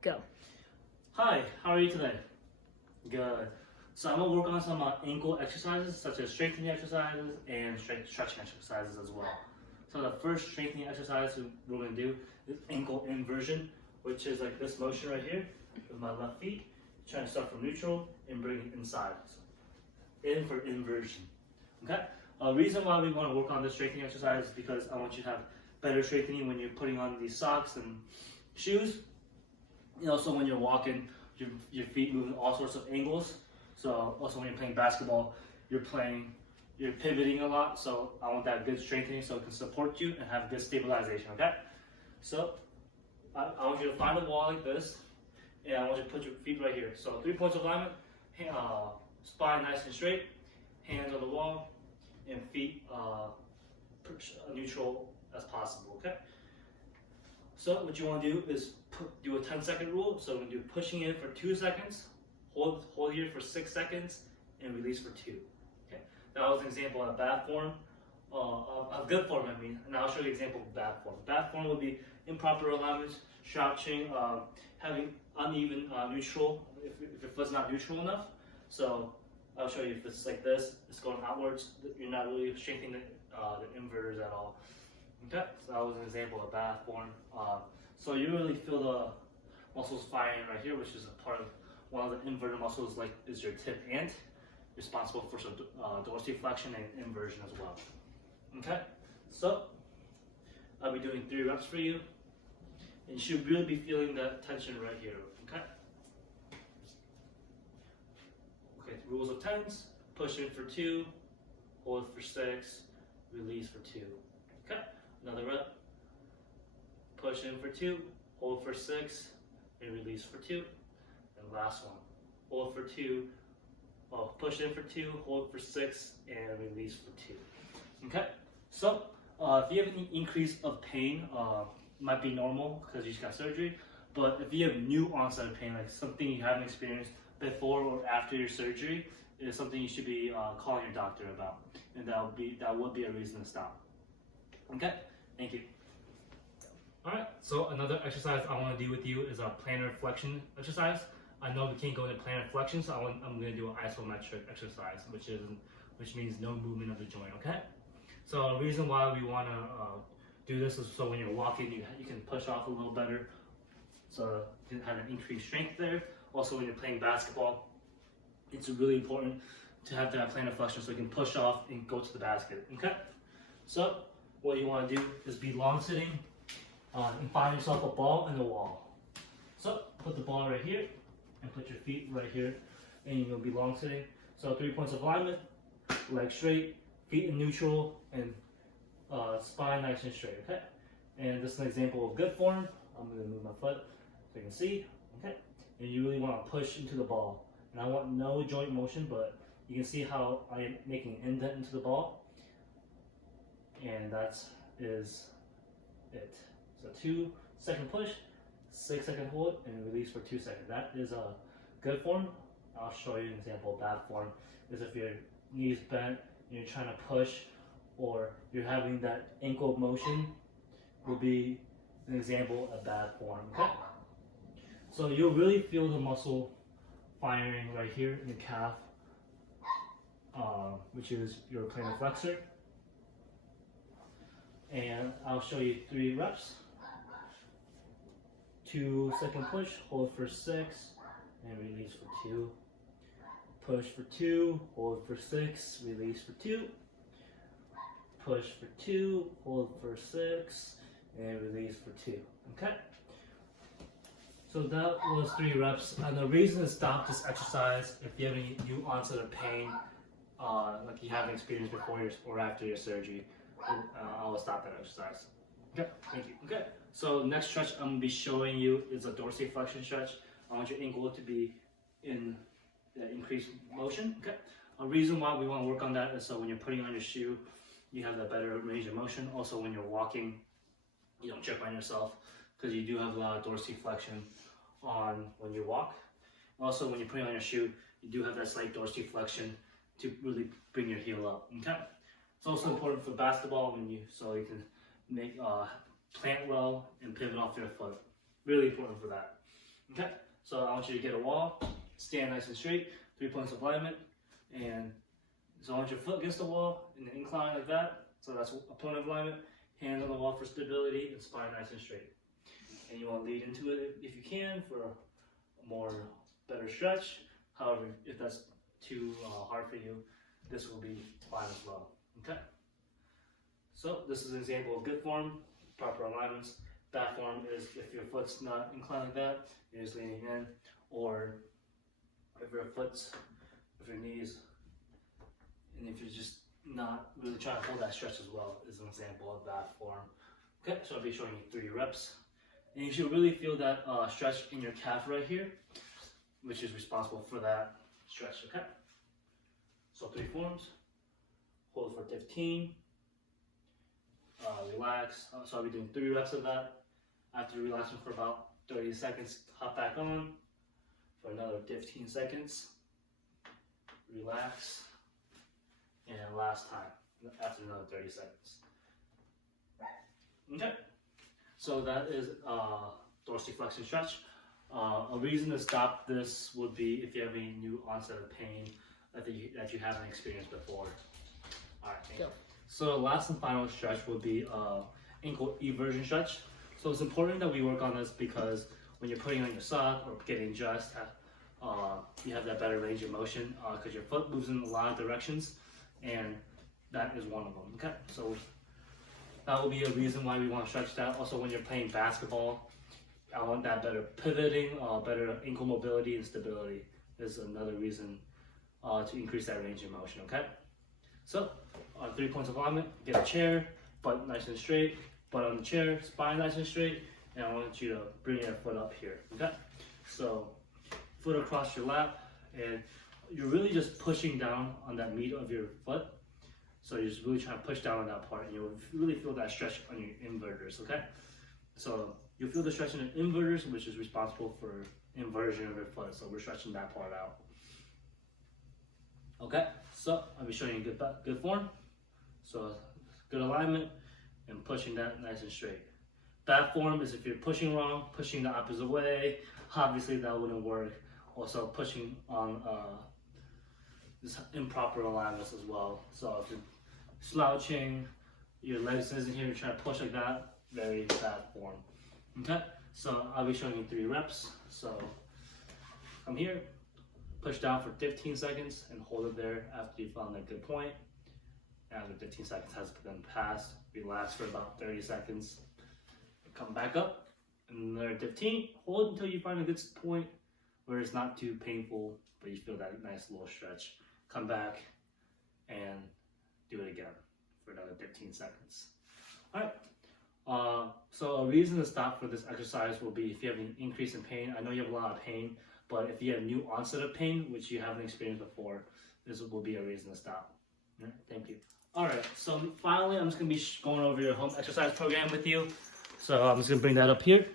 Go. Hi, how are you today? Good. So I'm gonna work on some ankle exercises such as strengthening exercises and stretching exercises as well. So the first strengthening exercise we're gonna do is ankle inversion, which is like this motion right here with my left feet, trying to start from neutral and bring it inside. So in for inversion. Okay? A reason why we want to work on this strengthening exercise is because I want you to have better strengthening when you're putting on these socks and shoes. And also when you're walking, your feet move in all sorts of angles. So also when you're playing basketball, you're pivoting a lot. So I want that good strengthening so it can support you and have good stabilization, okay? So I want you to find a wall like this, and I want you to put your feet right here. So 3 points of alignment, spine nice and straight, hands on the wall, and feet neutral as possible, okay? So what you want to do is do a 10-second rule. So we're going to do pushing in for 2 seconds, hold here for 6 seconds, and release for 2. Okay, that was an example of bad form, of good form I mean, and I'll show you an example of bad form. Bad form would be improper alignments, slouching, having uneven neutral, if your foot's not neutral enough. So I'll show you if it's like this, it's going outwards, you're not really strengthening the inverters at all. Okay, so that was an example of bad form. So you really feel the muscles firing right here, which is a part of one of the inverted muscles, like is your tip ant, responsible for some dorsiflexion and inversion as well. Okay, so I'll be doing 3 reps for you, and you should really be feeling that tension right here. Okay. Okay, rules of tens: push in for 2, hold for 6, release for 2. Okay. Another rep. Push in for 2, hold for 6, and release for 2. And last one. Hold for 2, push in for 2, hold for 6, and release for 2. Okay? So, if you have any increase of pain, might be normal because you just got surgery. But if you have new onset of pain, like something you haven't experienced before or after your surgery, is something you should be calling your doctor about. And that would be a reason to stop. Okay, thank you. All right, so another exercise I want to do with you is a plantar flexion exercise. I know we can't go into plantar flexion, so I'm going to do an isometric exercise, which means no movement of the joint. Okay. So the reason why we want to do this is so when you're walking, you can push off a little better, so you can have an increased strength there. Also, when you're playing basketball, it's really important to have that plantar flexion so you can push off and go to the basket. Okay. So what you want to do is be long sitting and find yourself a ball and a wall. So put the ball right here and put your feet right here, and you'll be long sitting. So 3 points of alignment, legs straight, feet in neutral, and spine nice and straight. Okay. And this is an example of good form. I'm going to move my foot so you can see. Okay. And you really want to push into the ball. And I want no joint motion, but you can see how I am making an indent into the ball. And that is it. So 2-second push, 6-second hold, and release for 2 seconds. That is a good form. I'll show you an example of bad form. Is if your knees bent and you're trying to push, or you're having that ankle motion, will be an example of bad form. Okay. So you'll really feel the muscle firing right here in the calf, which is your plantar flexor. And I'll show you 3 reps. 2-second push, hold for 6, and release for 2. Push for 2, hold for 6, release for 2. Push for 2, hold for 6, and release for 2. Okay? So that was 3 reps. And the reason to stop this exercise, if you have any new onset of pain, like you haven't experienced before or after your surgery, I will stop that exercise. Okay, thank you. Okay, so next stretch I'm going to be showing you is a dorsiflexion stretch. I want your ankle to be in increased motion. Okay, a reason why we want to work on that is so when you're putting on your shoe, you have that better range of motion. Also, when you're walking, you don't trip on yourself because you do have a lot of dorsiflexion on when you walk. Also, when you're putting on your shoe, you do have that slight dorsiflexion to really bring your heel up. Okay. It's also important for basketball so you can make plant well and pivot off your foot. Really important for that. Okay, so I want you to get a wall, stand nice and straight, 3 points of alignment, and so I want your foot against the wall in an incline like that. So that's a point of alignment, hands on the wall for stability, and spine nice and straight. And you want to lead into it if you can for a more better stretch. However, if that's too hard for you, this will be fine as well. Okay. So this is an example of good form, proper alignments. Bad form is if your foot's not inclined like that, you're just leaning in, or if your knees, and if you're just not really trying to hold that stretch as well, is an example of bad form. Okay, so I'll be showing you 3 reps. And you should really feel that stretch in your calf right here, which is responsible for that stretch, okay? So 3 forms, hold for 15, relax. So I'll be doing 3 reps of that. After relaxing for about 30 seconds, hop back on for another 15 seconds, relax, and last time, after another 30 seconds. Okay, so that is dorsiflexion stretch. A reason to stop this would be if you have any new onset of pain that you haven't experienced before. All right, thank you. So the last and final stretch would be ankle eversion stretch. So it's important that we work on this because when you're putting on your sock or getting dressed, you have that better range of motion because your foot moves in a lot of directions, and that is one of them. Okay, so that will be a reason why we want to stretch that. Also, when you're playing basketball, I want that better pivoting, better ankle mobility and stability is another reason to increase that range of motion. Okay, so 3 points of alignment. Get a chair, butt nice and straight, butt on the chair, spine nice and straight, and I want you to bring your foot up here. Okay, so foot across your lap, and you're really just pushing down on that meat of your foot. So you're just really trying to push down on that part, and you'll really feel that stretch on your inverters. Okay, so you'll feel the stretch in the inverters, which is responsible for inversion of your foot. So we're stretching that part out. Okay, so I'll be showing you good form. So good alignment and pushing that nice and straight. Bad form is if you're pushing wrong, pushing the opposite way. Obviously that wouldn't work. Also pushing on this improper alignments as well. So if you're slouching, your legs isn't here, you're trying to push like that, very bad form. Okay, so I'll be showing you 3 reps. So come here, push down for 15 seconds and hold it there after you found that good point. After 15 seconds has been passed, relax for about 30 seconds. Come back up, another 15, hold until you find a good point where it's not too painful, but you feel that nice little stretch. Come back and do it again for another 15 seconds. All right, so a reason to stop for this exercise will be if you have an increase in pain. I know you have a lot of pain, but if you have new onset of pain, which you haven't experienced before, this will be a reason to stop. All right, thank you. All right, so finally, I'm just gonna be going over your home exercise program with you. So I'm just gonna bring that up here.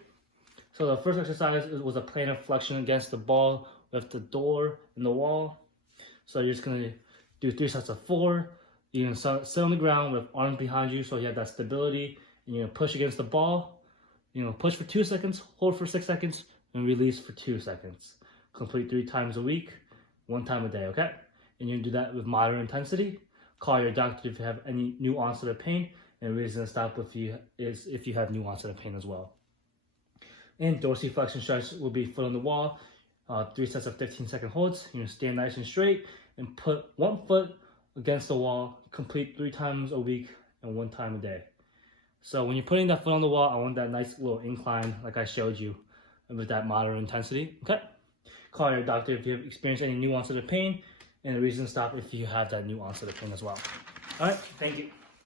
So the first exercise was a plantar flexion against the ball with the door and the wall. So you're just gonna do 3 sets of 4. You're gonna sit on the ground with arms behind you so you have that stability. And you're gonna push against the ball. You're gonna push for 2 seconds, hold for 6 seconds, and release for 2 seconds. Complete 3 times a week, 1 time a day, okay? And you can do that with moderate intensity. Call your doctor if you have any new onset of pain, and the reason to stop if you have new onset of pain as well. And dorsiflexion stretch will be foot on the wall, 3 sets of 15-second holds. You're gonna stand nice and straight and put 1 foot against the wall, complete 3 times a week and 1 time a day. So when you're putting that foot on the wall, I want that nice little incline like I showed you with that moderate intensity, okay? Call your doctor if you have experienced any new onset of pain, and the reason to stop if you have that new onset of pain as well. All right, thank you.